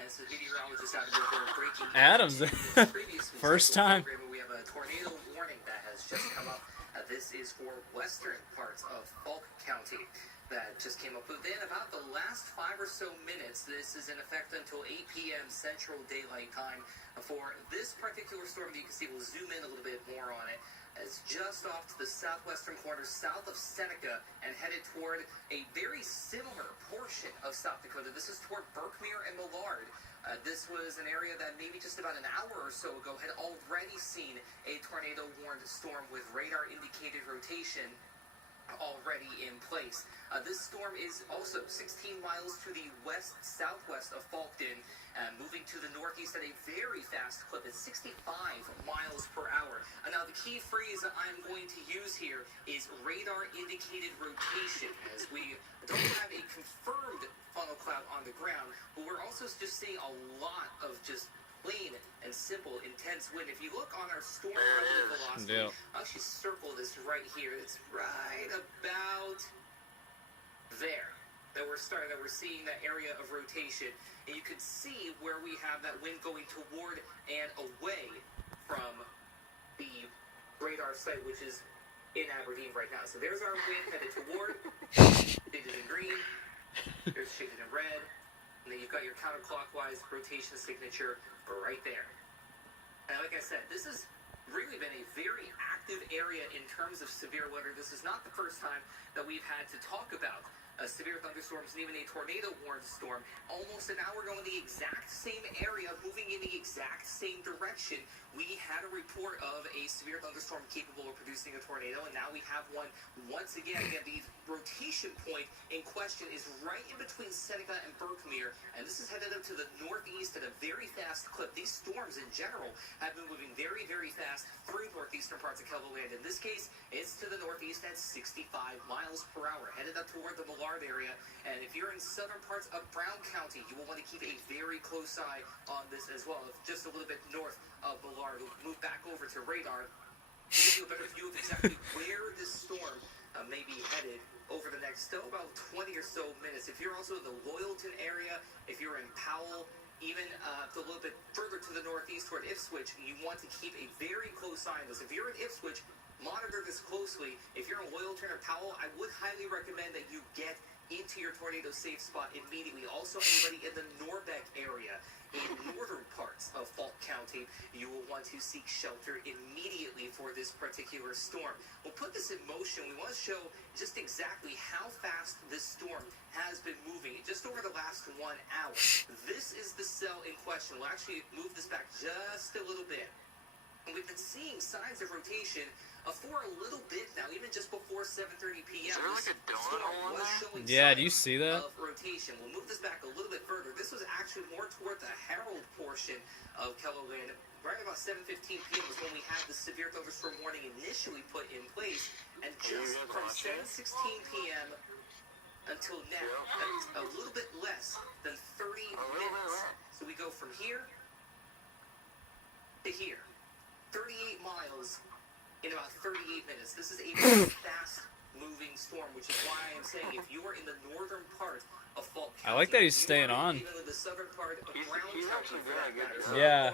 As the meteorologist out here for breaking Adams, first time. We have a tornado warning that has just come up. This is for western parts of Falk County. That just came up within about the last 5 or so minutes. This is in effect until 8 p.m. Central Daylight Time for this particular storm. You can see we'll zoom in a little bit more on it. It's just off to the southwestern corner, south of Seneca, and headed toward a very similar portion of South Dakota. This is toward Berkmere and Millard. This was an area that maybe just about an hour or so ago had already seen a tornado-warned storm with radar-indicated rotation already in place. This storm is also 16 miles to the west-southwest of Falkton, moving to the northeast at a very fast clip at 65 miles per hour. Now, the key phrase I'm going to use here is radar-indicated rotation, as we don't have a confirmed funnel cloud on the ground, but we're also just seeing a lot of just plain and simple intense wind. If you look on our storm velocity, I'll actually circle this right here. It's right about there that we're seeing that area of rotation, and you can see where we have that wind going toward and away from the radar site, which is in Aberdeen right now. So there's our wind headed toward, shaded in green, there's shaded in red, and then you've got your counterclockwise rotation signature right there. And like I said, this has really been a very active area in terms of severe weather. This is not the first time that we've had to talk about severe thunderstorms and even a tornado-warned storm. Almost an hour ago in the exact same area, moving in the exact same direction, we had a report of a severe thunderstorm capable of producing a tornado, and now we have one once again. Again, the rotation point in question is right in between Seneca and Berkmere, and this is headed up to the northeast at a very fast clip. These storms in general have been moving very, very fast through northeastern parts of KELOLAND. In this case, it's to the northeast at 65 miles per hour, headed up toward the Millard area. And if you're in southern parts of Brown County, you will want to keep a very close eye on this as well. Just a little bit north of Millard, we'll move back over to radar to give you a better view of exactly where this storm may be headed over the next about 20 or so minutes. If you're also in the Loyalton area, if you're in Powell, even a little bit further to the northeast toward Ipswich, you want to keep a very close eye on this. If you're in Ipswich, monitor this closely. If you're in Loyalton or Powell, I would highly recommend that you get into your tornado safe spot immediately. Also, anybody in the Norbeck area, in northern parts of Falk County, you will want to seek shelter immediately for this particular storm. We'll put this in motion. We want to show just exactly how fast this storm has been moving just over the last 1 hour. This is the cell in question. We'll actually move this back just a little bit. And we've been seeing signs of rotation for a little bit now, even just before 7:30 p.m. Is there like a donut hole in there? Yeah, do you see that? Of rotation. We'll move this back a little bit further. This was actually more toward the Herald portion of KELOLAND. Right about 7:15 p.m. was when we had the severe thunderstorm warning initially put in place. And just from 7:16 p.m. until now, that's a little bit less than 30 minutes. So we go from here to here. 38 miles in about 38 minutes. This is a very fast-moving storm, which is why I'm saying if you are in the northern part of Falk County, I like that he's staying on. Even in the southern part of Brown County, for that matter. Yeah.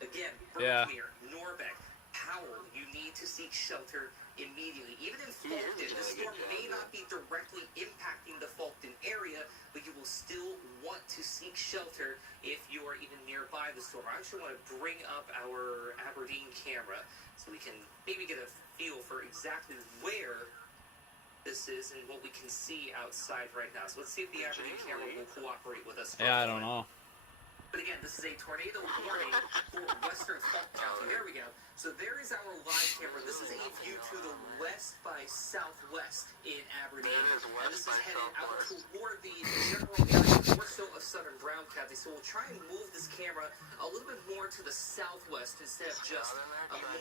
Again, Berkmere, Norbeck, Powell, you need to seek shelter immediately. Even in Falkton, this storm may not be directly impacting the Falkton area, but you will still want to seek shelter if you are even nearby the storm. I actually want to bring up our Aberdeen camera so we can maybe get a feel for exactly where this is and what we can see outside right now. So let's see if the Aberdeen camera will cooperate with us. Yeah, I don't know. But again, this is a tornado warning for western Falk County. There we go. So there is our live camera. This is a view to the west by southwest in Aberdeen. And this is headed out toward the general area, more so of southern Brown County. So we'll try and move this camera a little bit more to the southwest instead of just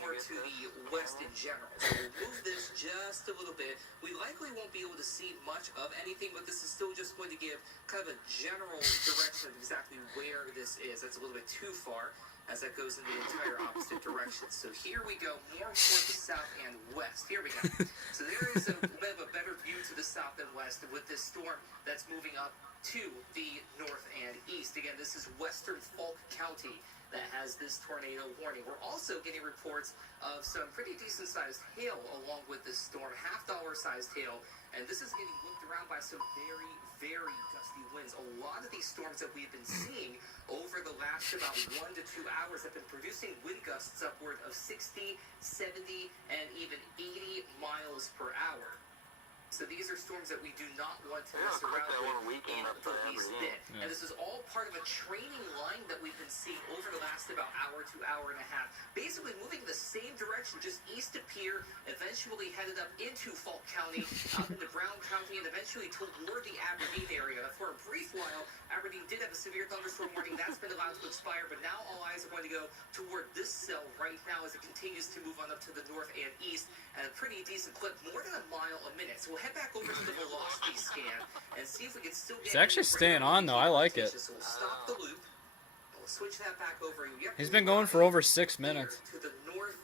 more to the west in general. So we'll move this just a little bit. We likely won't be able to see much of anything, but this is still just going to give kind of a general direction of exactly where this is. That's a little bit too far, as that goes in the entire opposite direction. So here we go, more toward the south and west. Here we go. So there is a bit of a better view to the the south and west with this storm that's moving up to the north and east. Again, this is western Falk County that has this tornado warning. We're also getting reports of some pretty decent-sized hail along with this storm, half-dollar-sized hail, and this is getting whipped around by some very, very gusty winds. A lot of these storms that we've been seeing over the last about 1 to 2 hours have been producing wind gusts upward of 60, 70, and even 80 miles per hour. So these are storms that we do not want to mess around with in the least bit. And this is all part of a training line that we've been seeing over the last about hour to hour and a half. Basically moving in the same direction, just east of Pier, eventually headed up into Falk County, up into Brown County, and eventually toward the Aberdeen area. For a brief while, Aberdeen did have a severe thunderstorm warning. That's been allowed to expire, but now all eyes are going to go toward this cell right now as it continues to move on up to the north and east at a pretty decent clip, more than a mile a minute. So we'll head back over to the velocity scan and see if we can still get... It's actually staying on, though. I like it. So we'll stop the loop. We'll switch that back over. He's been going for over 6 minutes. To the north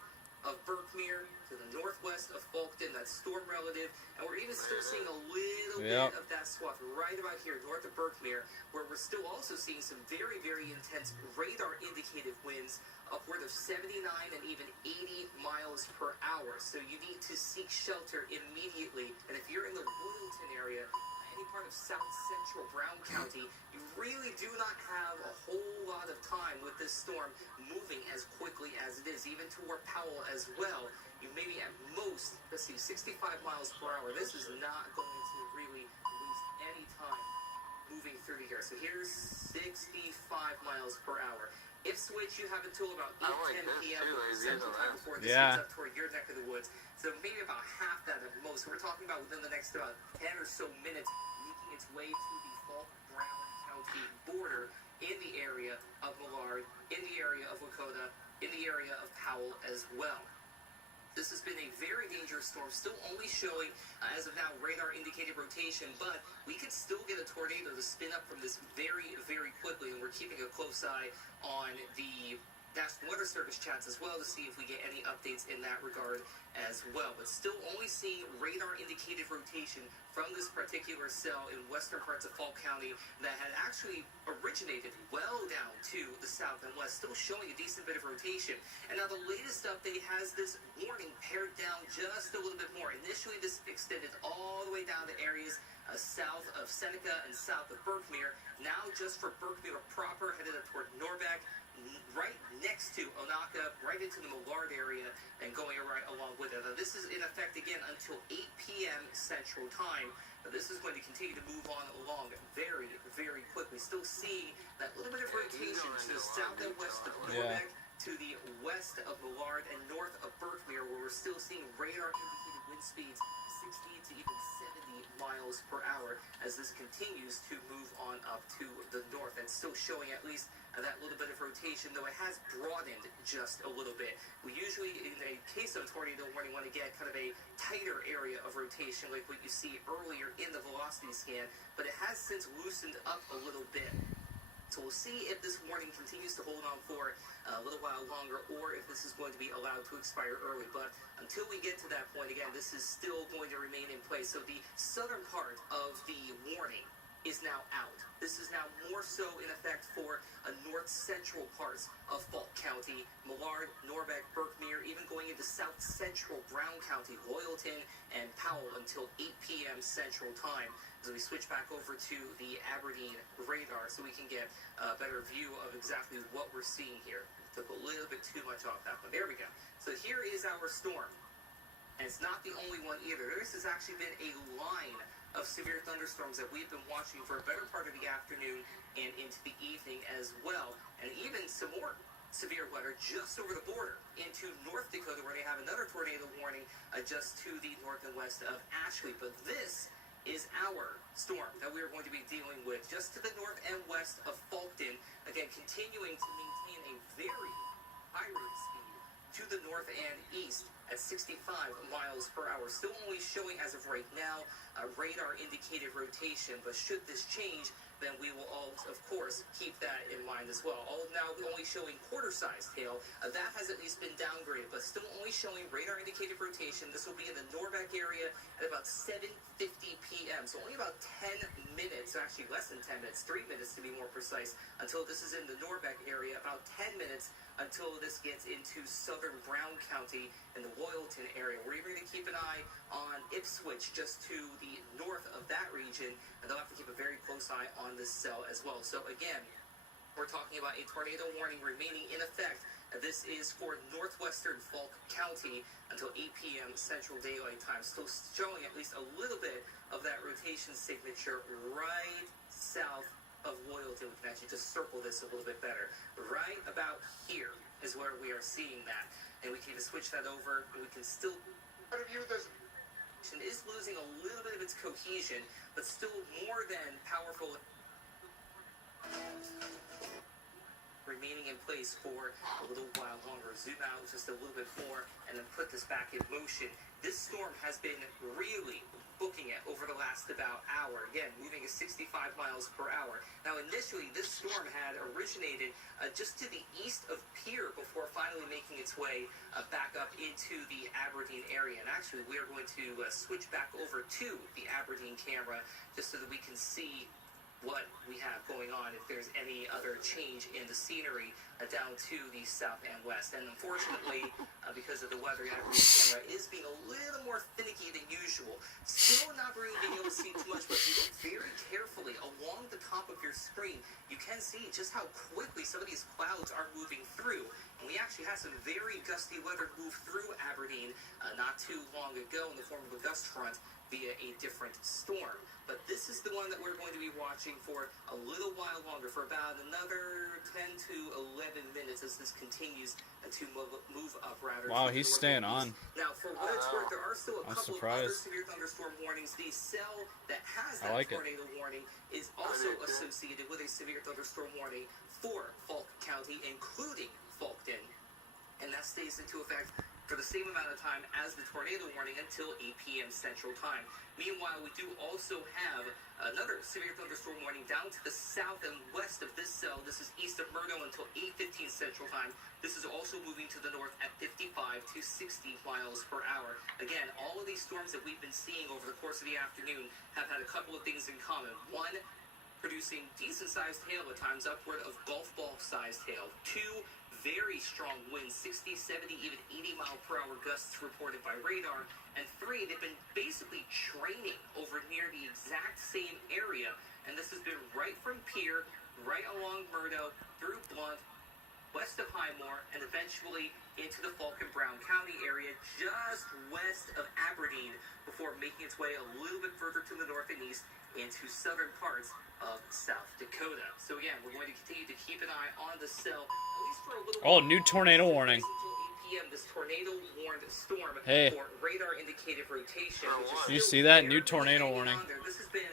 of Berkmere, to the northwest of Falkton, that's storm relative, and we're even still seeing a little bit of that swath right about here, north of Berkmere, where we're still also seeing some very, very intense radar-indicated winds, upward of 79 and even 80 miles per hour. So you need to seek shelter immediately, and if you're in the Woodington area, any part of south central Brown County, you really do not have a whole lot of time with this storm moving as quickly as it is, even toward Powell as well. You may be at most, let's see, 65 miles per hour. This is not going to really waste any time moving through here. So here's 65 miles per hour. If switch, you have until about 8:10 p.m. Central Time before this gets up toward your neck of the woods. So maybe about half that at most. So we're talking about within the next about 10 or so minutes, making its way to the Falk-Brown County border in the area of Millard, in the area of Lakota, in the area of Powell as well. This has been a very dangerous storm, still only showing, as of now, radar-indicated rotation, but we could still get a tornado to spin up from this very, very quickly, and we're keeping a close eye on the National Weather Service chats as well to see if we get any updates in that regard as well. But still only seeing radar-indicated rotation from this particular cell in western parts of Falk County that had actually originated well down to the south and west, still showing a decent bit of rotation. And now the latest update has this warning pared down just a little bit more. Initially, this extended all the way down to areas south of Seneca and south of Berkmere. Now just for Berkmere proper, headed up toward Norbeck, right next to Onaka, right into the Millard area, and going right along with it. Now, this is in effect again until 8 p.m. Central Time. But this is going to continue to move on along very, very quickly. Still seeing that little bit of rotation to the south and west of Norbeck, to the west of Millard, and north of Berkmere, where we're still seeing radar-indicated wind speeds 60 to even 70 miles per hour as this continues to move on up to the north, and still showing at least that little bit of rotation, though it has broadened just a little bit. We usually, in a case of a tornado warning, want to get kind of a tighter area of rotation like what you see earlier in the velocity scan, but it has since loosened up a little bit. So we'll see if this warning continues to hold on for a little while longer, or if this is going to be allowed to expire early. But until we get to that point, again, this is still going to remain in place. So the southern part of the warning is now out. This is now more so in effect for north-central parts of Falk County, Millard, Norbeck, Berkmere, even going into south-central Brown County, Loyalton, and Powell until 8 p.m. Central Time. As we switch back over to the Aberdeen radar so we can get a better view of exactly what we're seeing here. Took a little bit too much off that one. There we go. So here is our storm. And it's not the only one either. This has actually been a line of severe thunderstorms that we've been watching for a better part of the afternoon and into the evening as well. And even some more severe weather just over the border into North Dakota, where they have another tornado warning just to the north and west of Ashley. But this is our storm that we are going to be dealing with just to the north and west of Falkton. Again, continuing to maintain a very high rate of speed to the north and east at 65 miles per hour. Still only showing, as of right now, a radar indicated rotation, but should this change, then we will all, of course, keep that in mind as well. All now only showing quarter-sized hail. That has at least been downgraded, but still only showing radar indicated rotation. This will be in the Norbeck area at about 7:50 p.m. So only about 10 minutes, actually less than 10 minutes, 3 minutes to be more precise, until this is in the Norbeck area. About 10 minutes until this gets into southern Brown County and the Loyalton area. We're even going to keep an eye on Ipswich, just to the north of that region, and they'll have to keep a very close eye on this cell as well. So again, we're talking about a tornado warning remaining in effect. This is for northwestern Falk County until 8 p.m. Central Daylight Time. Still showing at least a little bit of that rotation signature right south of Loyalton. We can actually just circle this a little bit better. Right about here is where we are seeing that. And we can even switch that over, and we can still... is losing a little bit of its cohesion, but still more than powerful, remaining in place for a little while longer. Zoom out just a little bit more and then put this back in motion. This storm has been really booking it over the last about hour. Again, moving at 65 miles per hour. Now, initially, this storm had originated just to the east of Pier before finally making its way back up into the Aberdeen area. And actually, we are going to switch back over to the Aberdeen camera just so that we can see what we have going on, if there's any other change in the scenery down to the south and west. And unfortunately, because of the weather, the Aberdeen camera is being a little more finicky than usual. Still not really being able to see too much, but if you look very carefully along the top of your screen, you can see just how quickly some of these clouds are moving through. And we actually had some very gusty weather move through Aberdeen not too long ago in the form of a gust front via a different storm. But this is the one that we're going to be watching for a little while longer, for about another 10 to 11 minutes as this continues to move up rather. Wow, he's staying on. Now, for what it's worth, there are still a couple of other severe thunderstorm warnings. The cell that has that tornado warning is also associated with a severe thunderstorm warning for Falk County, including Falkton. And that stays into effect for the same amount of time as the tornado warning until 8 p.m. Central Time. Meanwhile, we do also have another severe thunderstorm warning down to the south and west of this cell. This is east of Murdo until 8:15 Central Time. This is also moving to the north at 55 to 60 miles per hour. Again, all of these storms that we've been seeing over the course of the afternoon have had a couple of things in common. One, producing decent-sized hail at times, upward of golf ball-sized hail. Two, very strong winds, 60, 70, even 80-mile-per-hour gusts reported by radar. And three, they've been basically training over near the exact same area. And this has been right from Pier, right along Murdo, through Blunt, west of Highmore, and eventually into the Falk and Brown County area, just west of Aberdeen, before making its way a little bit further to the north and east into southern parts of South Dakota. So again, we're going to continue to keep an eye on the cell, at least for a little while. Oh, new tornado warning. Until 8 p.m., this tornado-warned storm Hey. for radar-indicated rotation. Did you see that? New tornado warning. This has been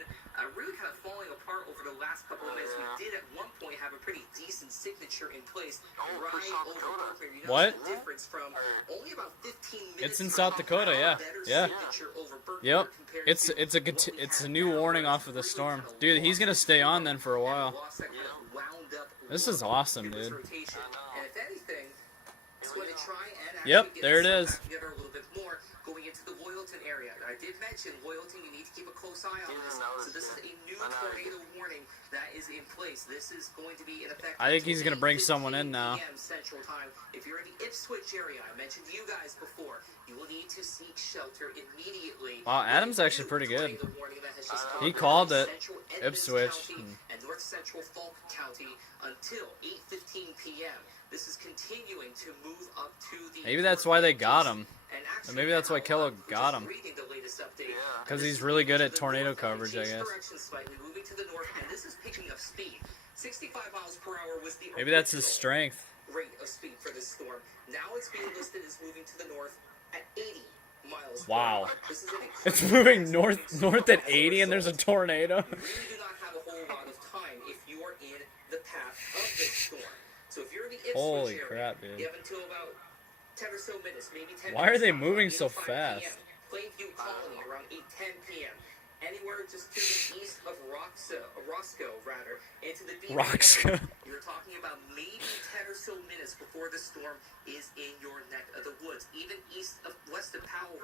really kind of falling apart over the last couple of minutes. We did at one point have a pretty decent signature in place right over Berkeley. You What? The difference from only about 15 minutes. It's in South Dakota, yeah. Yeah. Yep. It's a new warning off of the storm. Dude, he's going to stay on then for a while. This is awesome, dude. Yep, there it is. Going into the Loyalton area. I did mention Loyalton, you need to keep a close eye on this. So this is a new tornado warning that is in place. This is going to be in effect. I think he's going to bring someone in now. Central Time. If you're in the Ipswich area, I mentioned to you guys before, you will need to seek shelter immediately. Wow, Adam's actually pretty good. He called it Ipswich. And North Central Falk County until 8:15 p.m. This is continuing to move up to the... Maybe that's why they got him. Or maybe that's why KELO got him. Because he's really good at tornado coverage, I guess. Maybe that's his strength. Rate of speed for this storm. Now it's being listed as moving to the north at 80 miles per Wow. hour. This is an It's moving north at 80 and there's a tornado. You really do not have a whole lot of time if you are in the path of this storm. So if you're in the Ipswich Holy area, crap, dude. you have until about 10 or so minutes, maybe 10 Why are minutes they out, moving around so 5 fast? p.m. Plainview Colony around 8:10 p.m. Anywhere just to the east of Roscoe, into the deep Roscoe. You're talking about maybe 10 or so minutes before the storm is in your neck of the woods. Even west of Powell,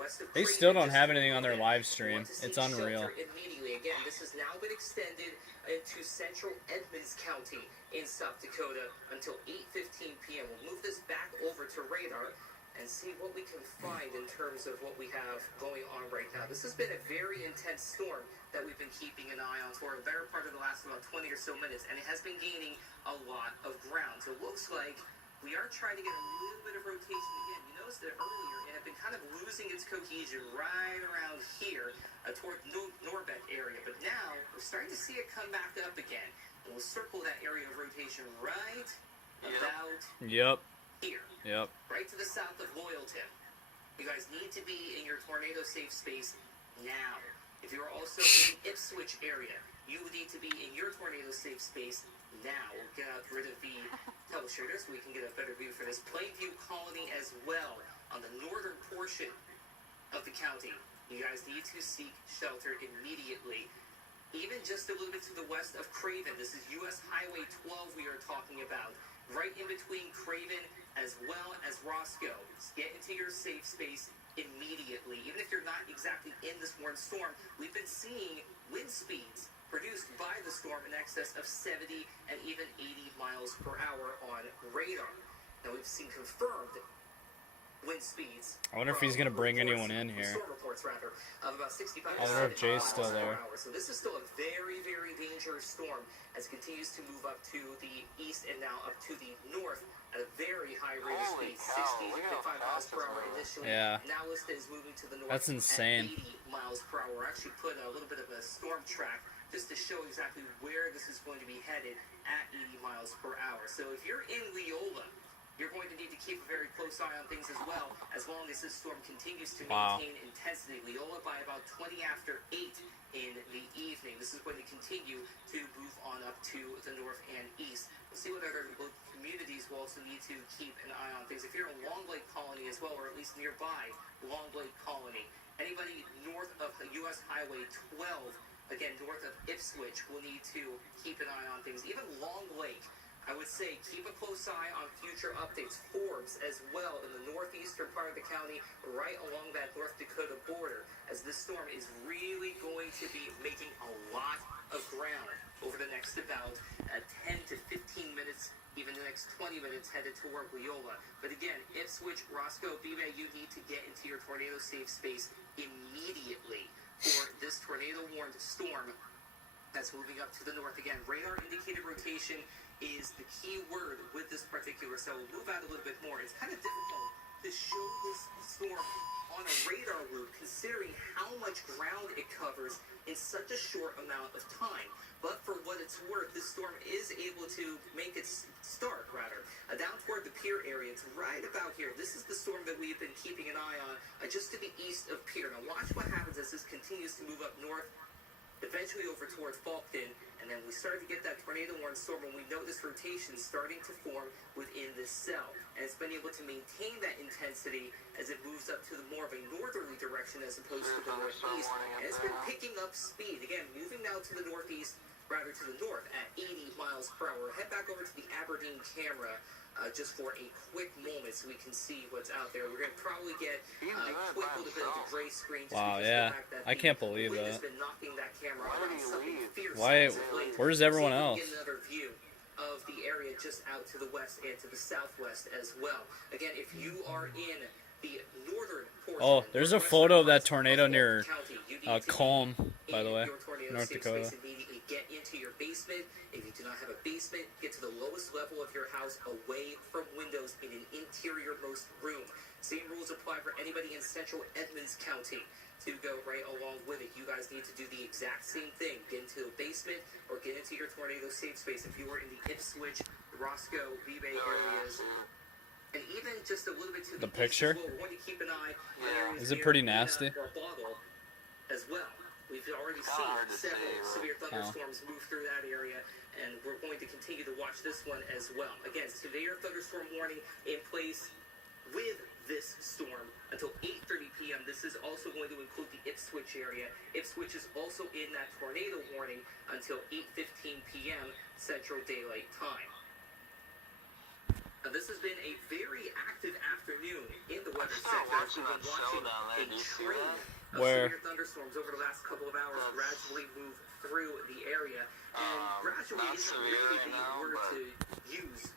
west of They Creighton, still don't just have anything on their again, live stream. want to seek It's unreal. shelter immediately. Again, this has now been extended into central Edmonds County in South Dakota until 8:15 p.m. We'll move this back over to radar and see what we can find in terms of what we have going on right now. This has been a very intense storm that we've been keeping an eye on for a better part of the last about 20 or so minutes, and it has been gaining a lot of ground. So it looks like we are trying to get a little bit of rotation again. You noticed that earlier it had been kind of losing its cohesion right around here toward Norbeck area, but now we're starting to see it come back up again. And we'll circle that area of rotation right about here. Yep. Right to the south of Loyalton. You guys need to be in your tornado safe space now. If you are also in the Ipswich area, you need to be in your tornado safe space now. We'll get rid of the telestrator so we can get a better view for this Plainview Colony as well on the northern portion of the county. You guys need to seek shelter immediately. Even just a little bit to the west of Craven. This is US Highway 12 we are talking about. Right in between Craven as well as Roscoe. Get into your safe space immediately. Even if you're not exactly in this warm storm, we've been seeing wind speeds produced by the storm in excess of 70 and even 80 miles per hour on radar. Now we've seen confirmed wind speeds. I wonder if he's going to bring anyone in here. Storm reports, rather, of about 65 I wonder if Jay's still there. So this is still a very, very dangerous storm as it continues to move up to the east and now up to the north at a very high rate of speed, 60 to 55 miles per hour initially. Yeah. Now listed is moving to the north. That's insane. At 80 miles per hour. We're actually put a little bit of a storm track just to show exactly where this is going to be headed at 80 miles per hour. So if you're in Leola, you're going to need to keep a very close eye on things as well, as long as this storm continues to maintain intensity. Leola by about 20 after 8 in the evening. This is going to continue to move on up to the north and east. We'll see what other communities will also need to keep an eye on things. If you're in Long Lake Colony as well, or at least nearby Long Lake Colony, anybody north of US Highway 12, again, north of Ipswich, will need to keep an eye on things. Even Long Lake, I would say keep a close eye on future updates. Forbes as well in the northeastern part of the county, right along that North Dakota border, as this storm is really going to be making a lot of ground over the next about 10 to 15 minutes, even the next 20 minutes headed toward Leola. But again, Ipswich, Roscoe, Beebe, you need to get into your tornado safe space immediately for this tornado-warned storm that's moving up to the north. Again, radar indicated rotation is the key word with this particular cell. We'll move out a little bit more. It's kind of difficult to show this storm on a radar route, considering how much ground it covers in such a short amount of time. But for what it's worth, this storm is able to make its start, down toward the Pier area. It's right about here. This is the storm that we've been keeping an eye on, just to the east of Pier. Now watch what happens as this continues to move up north, eventually over toward Falkton, and then we started to get that tornado-warned storm when we notice rotation starting to form within this cell. And it's been able to maintain that intensity as it moves up to the more of a northerly direction as opposed to the northeast. And it's been picking up speed. Again, moving now to the northeast, rather to the north at 80 miles per hour. Head back over to the Aberdeen camera just for a quick moment so we can see what's out there. We're going to probably get a quick little bit of the gray screen. Just Wow, because yeah. of the fact that I can't believe wind that. has been knocking that camera around something fierce. Why? Like, Where's everyone see if we else? can get another view of the area just out to the west and to the southwest as well. Again, if you are in the northern portion, Oh, there's a photo of that tornado near county, you need to Calm, be by the in way, your tornado North safe Dakota. space immediately. Get into your basement. If you do not have a basement, get to the lowest level of your house, away from windows in an interior-most room. Same rules apply for anybody in central Edmonds County to go right along with it. You guys need to do the exact same thing. Get into a basement or get into your tornado safe space if you are in the Ipswich, Roscoe, Beebe areas. And even just a little bit to The east picture? as well, we're going to keep an eye on areas Is it near pretty Vienna nasty? or Bottle as well. We've already seen hard to several say, severe thunderstorms move through that area, and we're going to continue to watch this one as well. Again, severe thunderstorm warning in place with this storm until 8:30 p.m. This is also going to include the Ipswich area. Ipswich is also in that tornado warning until 8:15 p.m. Central Daylight Time. Now, this has been a very active afternoon in the weather center. Watching We've that been show watching down there. a Do you see train that? of Where? severe thunderstorms over the last couple of hours gradually move through the area. And gradually not isn't severe really right the now, word but to use.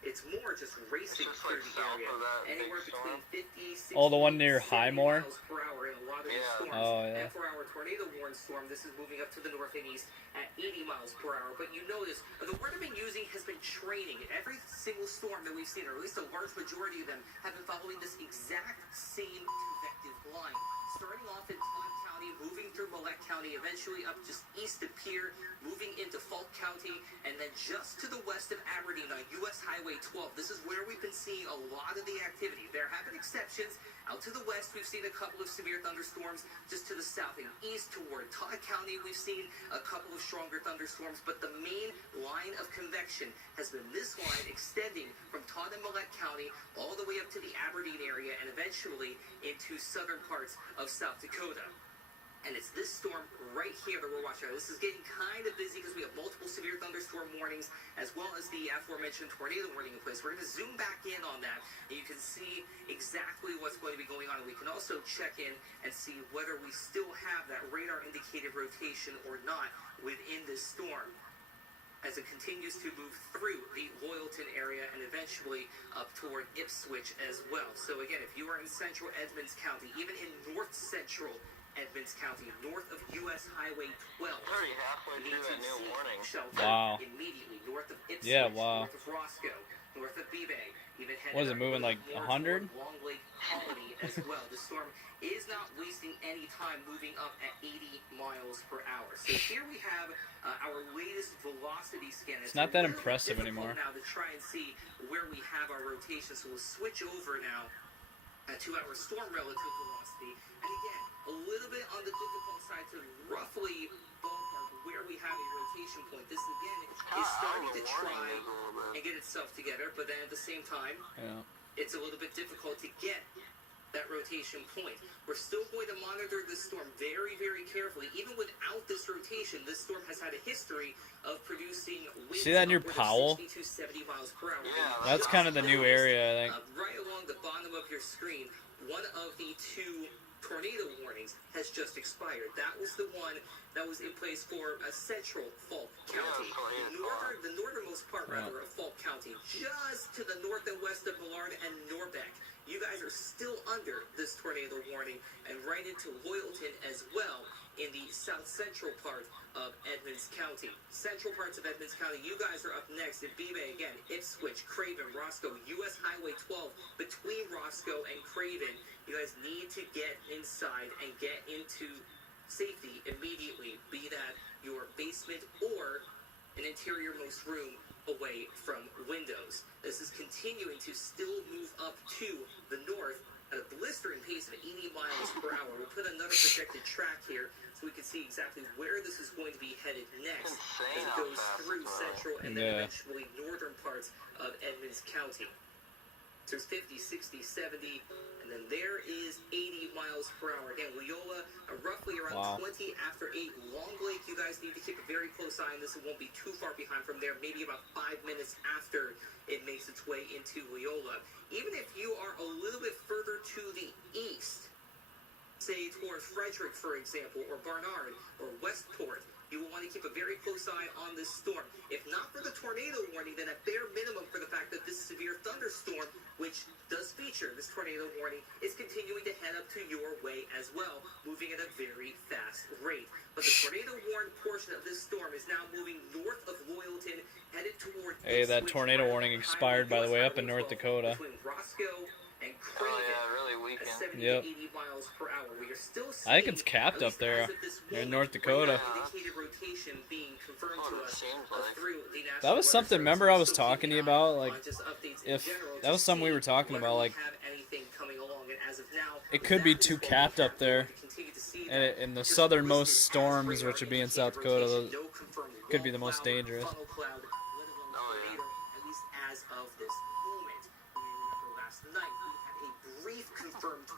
It's more just racing just through like the south area. of that big Anywhere between storm. 50, 60, Oh, the one near 70 Highmore? miles per hour in a lot of these Yeah. storms. Oh, yeah. And for our tornado warned storm, this is moving up to the north and east at 80 miles per hour. But you notice the word I've been using has been training. Every single storm that we've seen, or at least a large majority of them, have been following this exact same convective line. Starting off in Todd County, moving through Millette County, eventually up just east of Pierre, moving into Falk County, and then just to the west of Aberdeen on US Highway 12. This is where we've been seeing a lot of the activity. There have been exceptions. Out to the west, we've seen a couple of severe thunderstorms. Just to the south and east toward Todd County, we've seen a couple of stronger thunderstorms. But the main line of convection has been this line extending from Todd and Millette County all the way up to the Aberdeen area and eventually into southern parts of South Dakota. And it's this storm right here that we're watching. This is getting kind of busy because we have multiple severe thunderstorm warnings as well as the aforementioned tornado warning in place. We're going to zoom back in on that and you can see exactly what's going to be going on. And we can also check in and see whether we still have that radar indicated rotation or not within this storm as it continues to move through the Loyalton area and eventually up toward Ipswich as well. So again, if you are in central Edmonds County, even in north central Edmonds County, north of US Highway 12. Already halfway through that new warning. Wow. Immediately north of Ipswich, Yeah, wow. north of Roscoe, north of Bebay, even headed What is it, moving like more 100? toward Long Lake Colony as well. The storm is not wasting any time moving up at 80 miles per hour. So here we have our latest velocity scan. It's not that impressive anymore. Now to try and see where we have our rotation. So we'll switch over now to our storm relative velocity. And again, a little bit on the difficult side to roughly ballpark where we have a rotation point. This again is starting to try and get itself together, but then at the same time, Yeah. it's a little bit difficult to get that rotation point. We're still going to monitor this storm very, very carefully. Even without this rotation, this storm has had a history of producing winds See that near upwards of Powell? 60 to 70 miles per hour. Yeah, That's kind of the new area, I think. Right along the bottom of your screen, one of the two tornado warnings has just expired. That was the one that was in place for central Falk County. The northernmost part, rather, of Falk County, just to the north and west of Millard and Norbeck. You guys are still under this tornado warning and right into Loyalton as well in the south central part of Edmonds County. Central parts of Edmonds County, you guys are up next in Bebay again, Ipswich, Craven, Roscoe, US Highway 12, between Roscoe and Craven. You guys need to get inside and get into safety immediately, be that your basement or an interior-most room away from windows. This is continuing to still move up to the north at a blistering pace of 80 miles per hour. We'll put another projected track here so we can see exactly where this is going to be headed next as it goes through central and then eventually northern parts of Edmonds County. There's 50, 60, 70, and then there is 80 miles per hour. Again, Leola, roughly around 20 after 8. Long Lake, you guys need to keep a very close eye on this. It won't be too far behind from there, maybe about 5 minutes after it makes its way into Leola. Even if you are a little bit further to the east, say towards Frederick, for example, or Barnard, or Westport, you will want to keep a very close eye on this storm. If not for the tornado warning, then at bare minimum for the fact that this severe thunderstorm, which does feature this tornado warning, is continuing to head up to your way as well, moving at a very fast rate. But the tornado warned portion of this storm is now moving north of Loyalton, headed toward Hey, that tornado warning expired, by the way, up in North Dakota. Between Roscoe and Craven, really weakened. 70 Yep. to 80 miles per hour. We are still I think it's seeing, capped at up least there as of this in moment, North Dakota. indicated rotation being confirmed to us through the National That was Weather something, Service. remember I was So talking to you keeping an eye about, like, on just updates in if general that to was something we see were talking whether about, we like, have anything coming along. And as of now, it could be that is too what we capped have. up there. We continue to see And that. in the Just southernmost listed as storms, radar which would be in indicated South Dakota, rotation, those no confirmed could be the wall most cloud, dangerous. funnel cloud, let alone tornado, at least as of this moment. You may remember last night we had a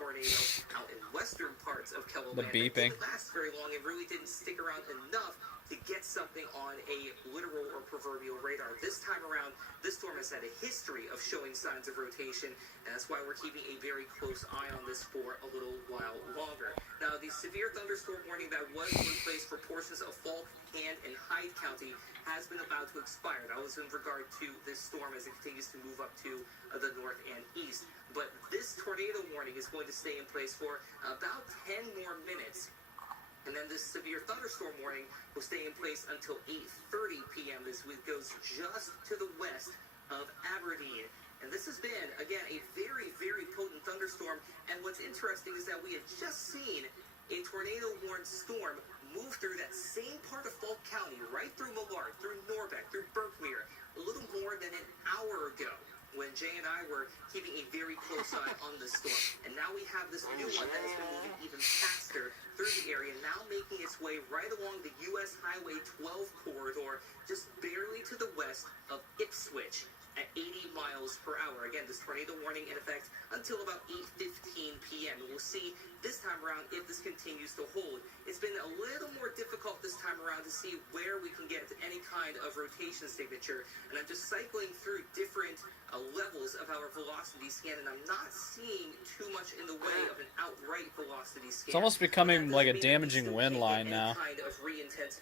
tornado out in western parts of KELOLAND. The beeping. It didn't last very long. It really didn't stick around enough to get something on a literal or proverbial radar. This time around, this storm has had a history of showing signs of rotation, and that's why we're keeping a very close eye on this for a little while longer. Now, the severe thunderstorm warning that was in place for portions of Falk, Hand, and Hyde County has been about to expire. That was in regard to this storm as it continues to move up to the north and east. But this tornado warning is going to stay in place for about 10 more minutes. And then this severe thunderstorm warning will stay in place until 8:30 p.m. This goes just to the west of Aberdeen. And this has been, again, a very, very potent thunderstorm. And what's interesting is that we had just seen a tornado-warned storm move through that same part of Falk County, right through Millard, through Norbeck, through Berkmere, a little more than an hour ago, when Jay and I were keeping a very close eye on this storm. And now we have this new one that has been moving even faster through the area, now making its way right along the U.S. Highway 12 corridor, just barely to the west of Ipswich at 80 miles per hour. Again, this tornado warning in effect until about 8:15 p.m. And we'll see this time around if this continues to hold. It's been a little more difficult this time around to see where we can get any kind of rotation signature. And I'm just cycling through different levels of our velocity scan, and I'm not seeing too much in the way of an outright velocity scan. It's almost becoming like a damaging wind line now.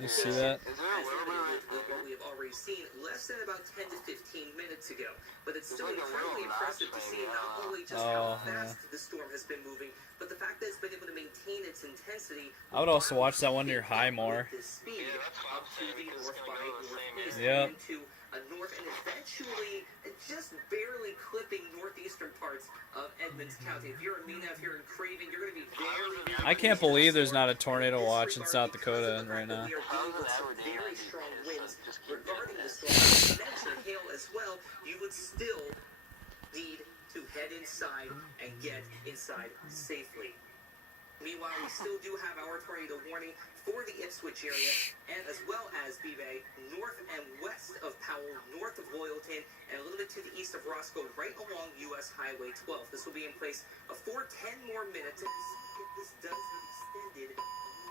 You see that? Is there a little bit of what we have already seen less than about 10 to 15 minutes ago. But it's still incredibly impressive to see not only just how fast the storm has been moving, but the fact that it's been able to maintain its intensity. I would also watch that one near High more. Speed up to the north by northeast Yep. into north, and eventually just barely clipping northeastern parts of Edmonds County. If you're in Mena, if you're in Craven, you're going to be barely. I can't believe there's not a tornado watch in South Dakota right now. We are dealing with some very strong winds regarding the storm. Eventually, hail as well. You would still need to head inside and get inside safely. Meanwhile, we still do have our tornado warning for the Ipswich area, and as well as B-Bay, north and west of Powell, north of Loyalton, and a little bit to the east of Roscoe, right along U.S. Highway 12. This will be in place for 10 more minutes. This does extended a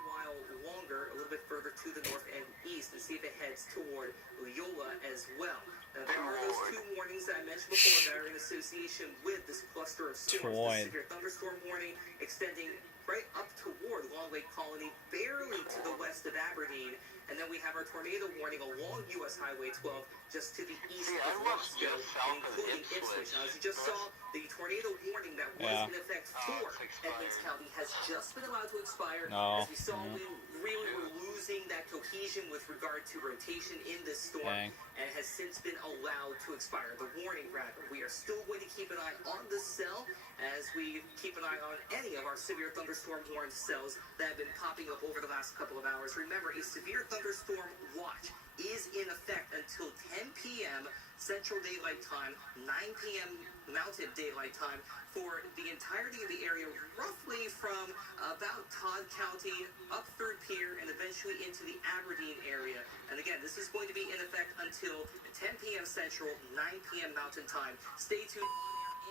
while longer, a little bit further to the north and east, and see if it heads toward Loyola as well. Now, there are those two warnings that I mentioned before that are in association with this cluster of storms. The severe thunderstorm warning extending right up toward Long Lake Colony, barely to the west of Aberdeen. And then we have our tornado warning along U.S. Highway 12, just to the east of Roscoe, including Ipswich. Now, as you just saw, the tornado warning that was in effect for Edmonds County has just been allowed to expire. As we saw, we really were losing that cohesion with regard to rotation in this storm, and has since been allowed to expire. The warning, rather. We are still going to keep an eye on this cell as we keep an eye on any of our severe thunderstorm warned cells that have been popping up over the last couple of hours. Remember, a severe thunderstorm watch is in effect until 10 p.m. Central Daylight Time, 9 p.m. Mountain Daylight Time for the entirety of the area, roughly from about Todd County up through Pierre and eventually into the Aberdeen area. And again, this is going to be in effect until 10 p.m. Central, 9 p.m. Mountain Time. Stay tuned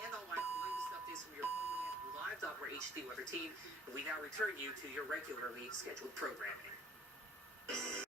and online for the latest updates from your live.we're HD weather team. And we now return you to your regularly scheduled programming.